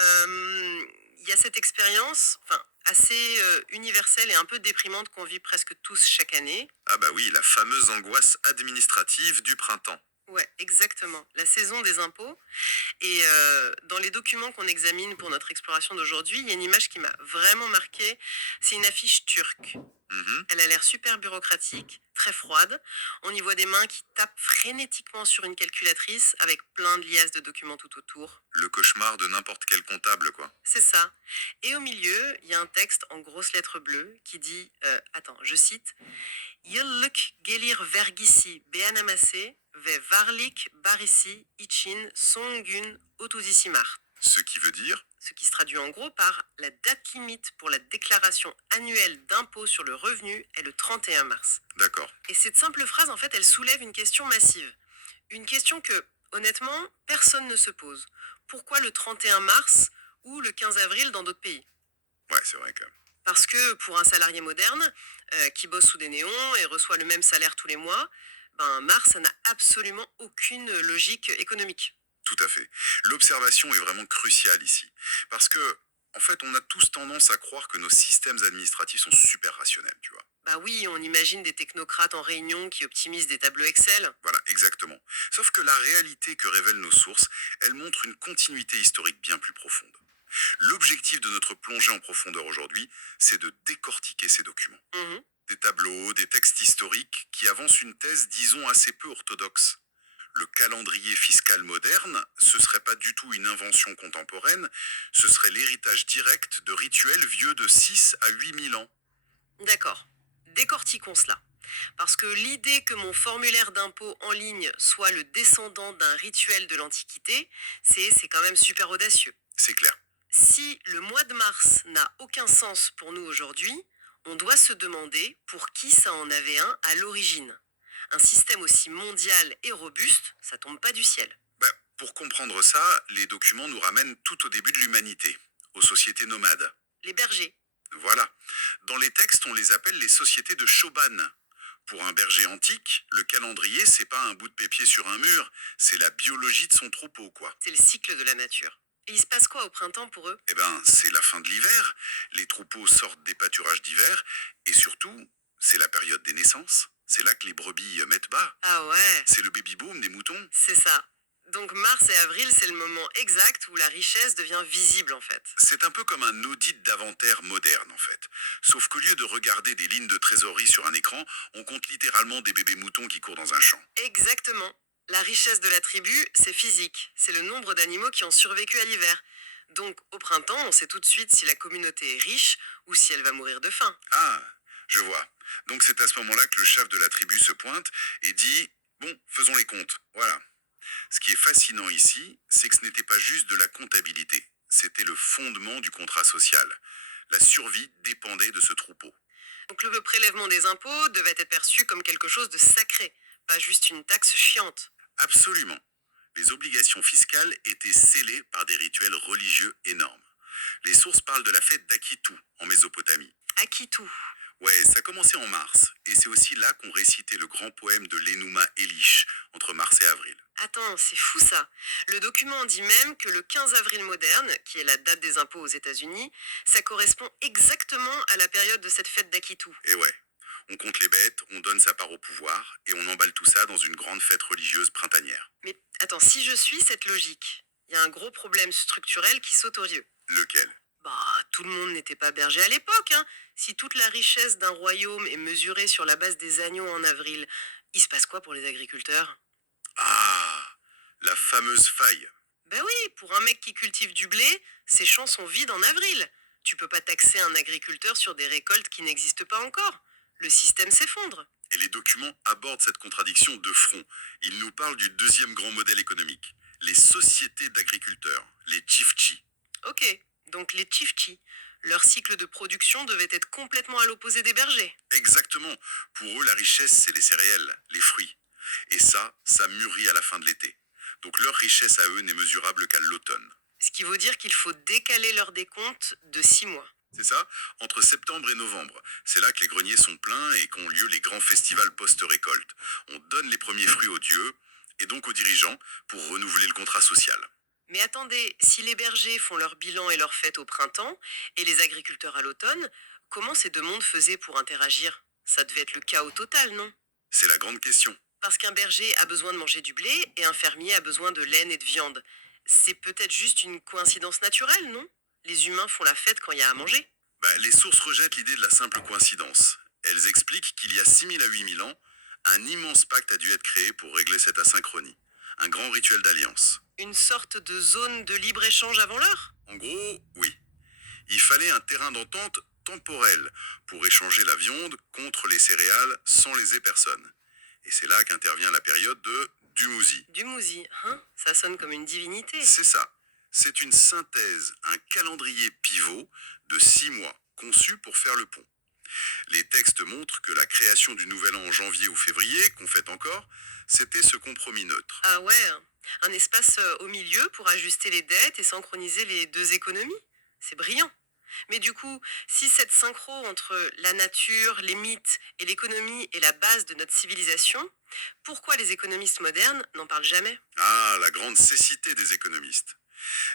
Il y a cette expérience, enfin, assez, universelle et un peu déprimante qu'on vit presque tous chaque année. Ah bah oui, la fameuse angoisse administrative du printemps. Ouais, exactement, la saison des impôts. Et dans les documents qu'on examine pour notre exploration d'aujourd'hui, il y a une image qui m'a vraiment marquée. C'est une affiche turque. Mhm. Elle a l'air super bureaucratique, très froide. On y voit des mains qui tapent frénétiquement sur une calculatrice avec plein de liasses de documents tout autour. Le cauchemar de n'importe quel comptable, quoi. C'est ça. Et au milieu, il y a un texte en grosses lettres bleues qui dit, attends, je cite, Yıllık gelir vergisi beğenemesi ve varlık barisi için son gün 30 Mart. Ce qui veut dire, Ce qui se traduit en gros par la date limite pour la déclaration annuelle d'impôt sur le revenu est le 31 mars. d'accord. Et cette simple phrase, en fait, elle soulève une question massive. Une question que, honnêtement, personne ne se pose. Pourquoi le 31 mars ou le 15 avril dans d'autres pays? Ouais, c'est vrai que. Parce que pour un salarié moderne qui bosse sous des néons et reçoit le même salaire tous les mois, ben mars, ça n'a absolument aucune logique économique. Tout à fait. L'observation est vraiment cruciale ici. Parce que, en fait, on a tous tendance à croire que nos systèmes administratifs sont super rationnels, tu vois. Bah oui, on imagine des technocrates en réunion qui optimisent des tableaux Excel. Voilà, exactement. Sauf que la réalité que révèlent nos sources, elle montre une continuité historique bien plus profonde. L'objectif de notre plongée en profondeur aujourd'hui, c'est de décortiquer ces documents. Mhm. Des tableaux, des textes historiques qui avancent une thèse, disons, assez peu orthodoxe. Le calendrier fiscal moderne, ce serait pas du tout une invention contemporaine, ce serait l'héritage direct de rituels vieux de 6 à 8 000 ans. D'accord. Décortiquons cela. Parce que l'idée que mon formulaire d'impôt en ligne soit le descendant d'un rituel de l'Antiquité, c'est quand même super audacieux. C'est clair. Si le mois de mars n'a aucun sens pour nous aujourd'hui, on doit se demander pour qui ça en avait un à l'origine. Un système aussi mondial et robuste, ça tombe pas du ciel. Bah, pour comprendre ça, les documents nous ramènent tout au début de l'humanité, aux sociétés nomades. Les bergers. Voilà. Dans les textes, on les appelle les sociétés de Choban. Pour un berger antique, le calendrier, c'est pas un bout de papier sur un mur, c'est la biologie de son troupeau, quoi. C'est le cycle de la nature. Et il se passe quoi au printemps pour eux? Eh ben, c'est la fin de l'hiver, les troupeaux sortent des pâturages d'hiver, et surtout, c'est la période des naissances. C'est là que les brebis mettent bas. Ah ouais, C'est le baby-boom des moutons. c'est ça. Donc mars et avril, c'est le moment exact où la richesse devient visible en fait. C'est un peu comme un audit d'inventaire moderne, en fait. Sauf qu'au lieu de regarder des lignes de trésorerie sur un écran, on compte littéralement des bébés moutons qui courent dans un champ. Exactement. La richesse de la tribu, c'est physique. C'est le nombre d'animaux qui ont survécu à l'hiver. Donc au printemps, on sait tout de suite si la communauté est riche ou si elle va mourir de faim. Ah, je vois. Donc c'est à ce moment-là que le chef de la tribu se pointe et dit, bon, faisons les comptes. Voilà. Ce qui est fascinant ici, c'est que ce n'était pas juste de la comptabilité. C'était le fondement du contrat social. La survie dépendait de ce troupeau. Donc le prélèvement des impôts devait être perçu comme quelque chose de sacré, pas juste une taxe chiante. Absolument. Les obligations fiscales étaient scellées par des rituels religieux énormes. Les sources parlent de la fête d'Akitu en Mésopotamie. Akitu. Ouais, ça commençait en mars, et c'est aussi là qu'on récitait le grand poème de l'Enuma Elish, entre mars et avril. Attends, c'est fou ça. Le document dit même que le 15 avril moderne, qui est la date des impôts aux États-Unis, ça correspond exactement à la période de cette fête d'Akitu. Et ouais, on compte les bêtes, on donne sa part au pouvoir, et on emballe tout ça dans une grande fête religieuse printanière. Mais attends, si je suis cette logique, il y a un gros problème structurel qui saute aux yeux. Lequel? Bah, tout le monde n'était pas berger à l'époque, hein. Si toute la richesse d'un royaume est mesurée sur la base des agneaux en avril, il se passe quoi pour les agriculteurs? Ah, la fameuse faille. Ben oui, pour un mec qui cultive du blé, ses champs sont vides en avril. Tu peux pas taxer un agriculteur sur des récoltes qui n'existent pas encore. Le système s'effondre. Et les documents abordent cette contradiction de front. Ils nous parlent du deuxième grand modèle économique, les sociétés d'agriculteurs, les chifchi. Ok, donc les Chifchi, leur cycle de production devait être complètement à l'opposé des bergers. Exactement. Pour eux, la richesse, c'est les céréales, les fruits. Et ça mûrit à la fin de l'été. Donc leur richesse à eux n'est mesurable qu'à l'automne. Ce qui veut dire qu'il faut décaler leur décompte de 6 mois. C'est ça? Entre septembre et novembre. C'est là que les greniers sont pleins et qu'ont lieu les grands festivals post-récolte. On donne les premiers fruits aux dieux, et donc aux dirigeants, pour renouveler le contrat social. Mais attendez, si les bergers font leur bilan et leur fête au printemps, et les agriculteurs à l'automne, comment ces deux mondes faisaient pour interagir? Ça devait être le chaos total, non? C'est la grande question. Parce qu'un berger a besoin de manger du blé et un fermier a besoin de laine et de viande. C'est peut-être juste une coïncidence naturelle, non? Les humains font la fête quand il y a à manger. Les sources rejettent l'idée de la simple coïncidence. Elles expliquent qu'il y a 6000 à 8000 ans, un immense pacte a dû être créé pour régler cette asynchronie. Un grand rituel d'alliance. Une sorte de zone de libre-échange avant l'heure? En gros, oui. Il fallait un terrain d'entente temporel pour échanger la viande contre les céréales sans léser personne. Et c'est là qu'intervient la période de Dumuzi. Du mousi, hein? Ça sonne comme une divinité. C'est ça. C'est une synthèse, un calendrier pivot de 6 mois, conçu pour faire le pont. Les textes montrent que la création du nouvel an en janvier ou février, qu'on fête encore, c'était ce compromis neutre. Ah ouais, hein. Un espace au milieu pour ajuster les dettes et synchroniser les deux économies? C'est brillant. Mais du coup, si cette synchro entre la nature, les mythes et l'économie est la base de notre civilisation, pourquoi les économistes modernes n'en parlent jamais? Ah, la grande cécité des économistes.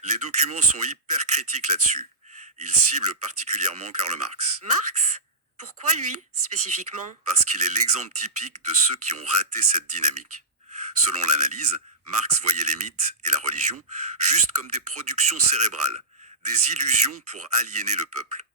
Les documents sont hyper critiques là-dessus. Ils ciblent particulièrement Karl Marx, Marx? Pourquoi lui, spécifiquement? parce qu'il est l'exemple typique de ceux qui ont raté cette dynamique. Selon l'analyse, Marx voyait les mythes et la religion juste comme des productions cérébrales, des illusions pour aliéner le peuple.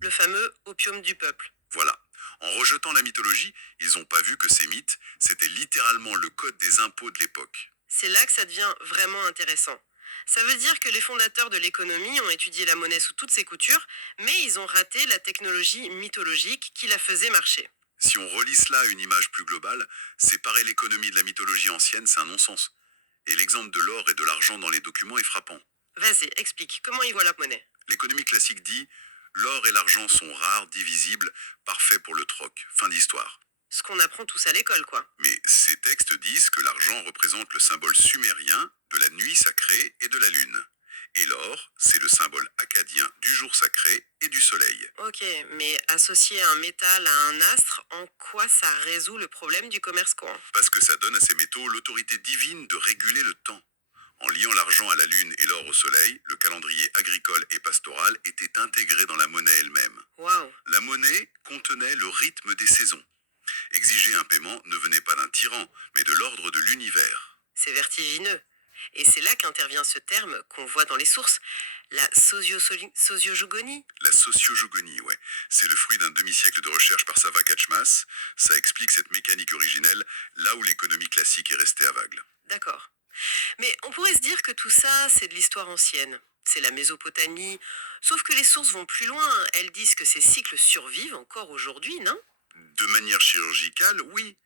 Le fameux opium du peuple. Voilà. En rejetant la mythologie, ils n'ont pas vu que ces mythes, c'était littéralement le code des impôts de l'époque. C'est là que ça devient vraiment intéressant. Ça veut dire que les fondateurs de l'économie ont étudié la monnaie sous toutes ses coutures, mais ils ont raté la technologie mythologique qui la faisait marcher. Si on relie cela à une image plus globale, séparer l'économie de la mythologie ancienne, c'est un non-sens. Et l'exemple de l'or et de l'argent dans les documents est frappant. Vas-y, explique, comment ils voient la monnaie? L'économie classique dit l'or et l'argent sont rares, divisibles, parfaits pour le troc. Fin d'histoire. Ce qu'on apprend tous à l'école, quoi. Mais ces textes disent que l'argent représente le symbole sumérien de la nuit sacrée et de la lune. Et l'or, c'est le symbole akkadien du jour sacré et du soleil. Ok, mais associer un métal à un astre, en quoi ça résout le problème du commerce courant? Parce que ça donne à ces métaux l'autorité divine de réguler le temps. En liant l'argent à la lune et l'or au soleil, le calendrier agricole et pastoral était intégré dans la monnaie elle-même. Waouh, La monnaie contenait le rythme des saisons. Exiger un paiement ne venait pas d'un tyran, mais de l'ordre de l'univers. c'est vertigineux. Et c'est là qu'intervient ce terme qu'on voit dans les sources, la sociogonie. La sociogonie, ouais. C'est le fruit d'un demi-siècle de recherche par Sava Kachmas. Ça explique cette mécanique originelle, là où l'économie classique est restée aveugle. D'accord. Mais on pourrait se dire que tout ça, c'est de l'histoire ancienne. C'est la Mésopotamie. Sauf que les sources vont plus loin. Elles disent que ces cycles survivent encore aujourd'hui, non? De manière chirurgicale, oui.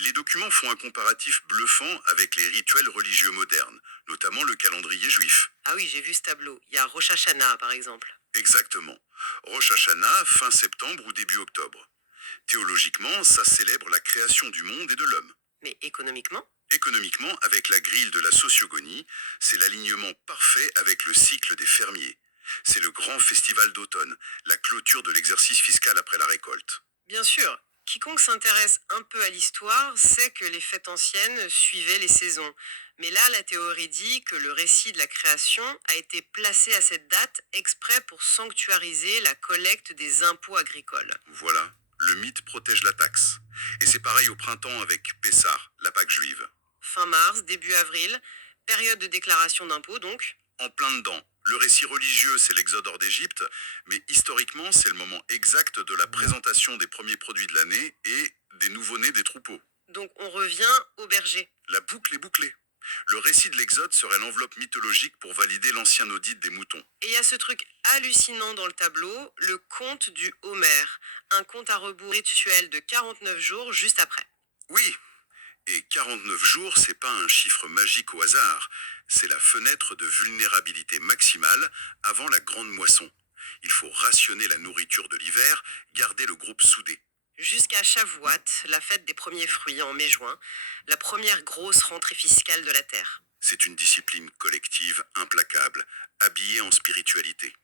Les documents font un comparatif bluffant avec les rituels religieux modernes, notamment le calendrier juif. Ah oui, j'ai vu ce tableau. Il y a Rosh Hashanah, par exemple. Exactement. Rosh Hashanah, fin septembre ou début octobre. Théologiquement, ça célèbre la création du monde et de l'homme. Mais économiquement? Économiquement, avec la grille de la sociogonie, c'est l'alignement parfait avec le cycle des fermiers. C'est le grand festival d'automne, la clôture de l'exercice fiscal après la récolte. Bien sûr. Quiconque s'intéresse un peu à l'histoire sait que les fêtes anciennes suivaient les saisons. Mais là, la théorie dit que le récit de la création a été placé à cette date exprès pour sanctuariser la collecte des impôts agricoles. Voilà, le mythe protège la taxe. Et c'est pareil au printemps avec Pessah, la Pâque juive. Fin mars, début avril, période de déclaration d'impôts donc. En plein dedans. Le récit religieux, c'est l'exode hors d'Égypte, mais historiquement, c'est le moment exact de la présentation des premiers produits de l'année et des nouveau-nés des troupeaux. Donc on revient au berger. La boucle est bouclée. Le récit de l'exode serait l'enveloppe mythologique pour valider l'ancien audit des moutons. Et il y a ce truc hallucinant dans le tableau, le conte du Homère, un compte à rebours rituel de 49 jours juste après. Oui, et 49 jours, c'est pas un chiffre magique au hasard. C'est la fenêtre de vulnérabilité maximale avant la grande moisson. Il faut rationner la nourriture de l'hiver, garder le groupe soudé. Jusqu'à Shavuot, la fête des premiers fruits en mai-juin, la première grosse rentrée fiscale de la Terre. C'est une discipline collective implacable, habillée en spiritualité.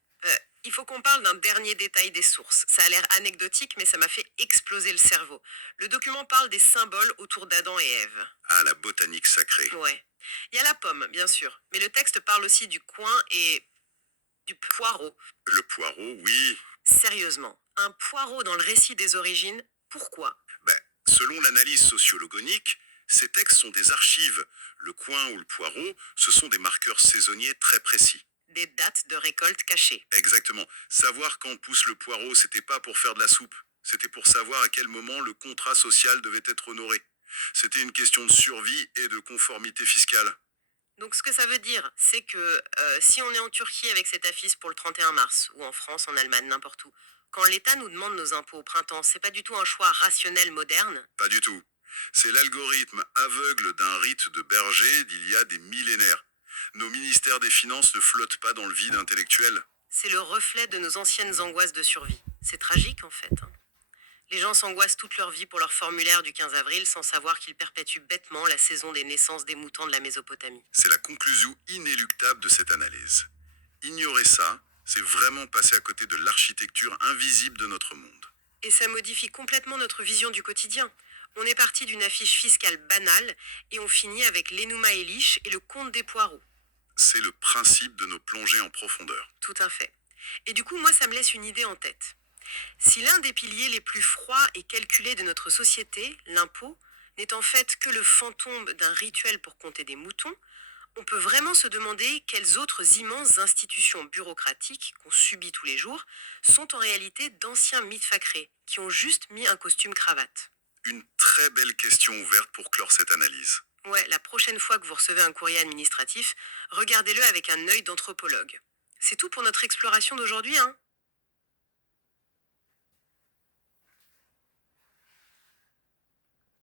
Il faut qu'on parle d'un dernier détail des sources. Ça a l'air anecdotique, mais ça m'a fait exploser le cerveau. Le document parle des symboles autour d'Adam et Ève. Ah, la botanique sacrée. Ouais. Il y a la pomme, bien sûr, mais le texte parle aussi du coin et du poireau. Le poireau, oui. Sérieusement, un poireau dans le récit des origines, pourquoi? Ben, selon l'analyse sociologonique, ces textes sont des archives. Le coin ou le poireau, ce sont des marqueurs saisonniers très précis. Des dates de récolte cachées. Exactement. Savoir quand pousse le poireau, c'était pas pour faire de la soupe. C'était pour savoir à quel moment le contrat social devait être honoré. C'était une question de survie et de conformité fiscale. Donc ce que ça veut dire, c'est que si on est en Turquie avec cet affiche pour le 31 mars, ou en France, en Allemagne, n'importe où, quand l'État nous demande nos impôts au printemps, c'est pas du tout un choix rationnel moderne. Pas du tout. C'est l'algorithme aveugle d'un rite de berger d'il y a des millénaires. Nos ministères des Finances ne flottent pas dans le vide intellectuel. C'est le reflet de nos anciennes angoisses de survie. C'est tragique en fait, hein. Les gens s'angoissent toute leur vie pour leur formulaire du 15 avril sans savoir qu'ils perpétuent bêtement la saison des naissances des moutons de la Mésopotamie. C'est la conclusion inéluctable de cette analyse. Ignorer ça, c'est vraiment passer à côté de l'architecture invisible de notre monde. Et ça modifie complètement notre vision du quotidien. On est parti d'une affiche fiscale banale et on finit avec l'Enuma Elish et le compte des poireaux. C'est le principe de nos plongées en profondeur. Tout à fait. Et du coup, moi, ça me laisse une idée en tête. Si l'un des piliers les plus froids et calculés de notre société, l'impôt, n'est en fait que le fantôme d'un rituel pour compter des moutons, on peut vraiment se demander quelles autres immenses institutions bureaucratiques qu'on subit tous les jours sont en réalité d'anciens mythes facrés qui ont juste mis un costume cravate. Une très belle question ouverte pour clore cette analyse. Ouais, la prochaine fois que vous recevez un courrier administratif, regardez-le avec un œil d'anthropologue. C'est tout pour notre exploration d'aujourd'hui, hein.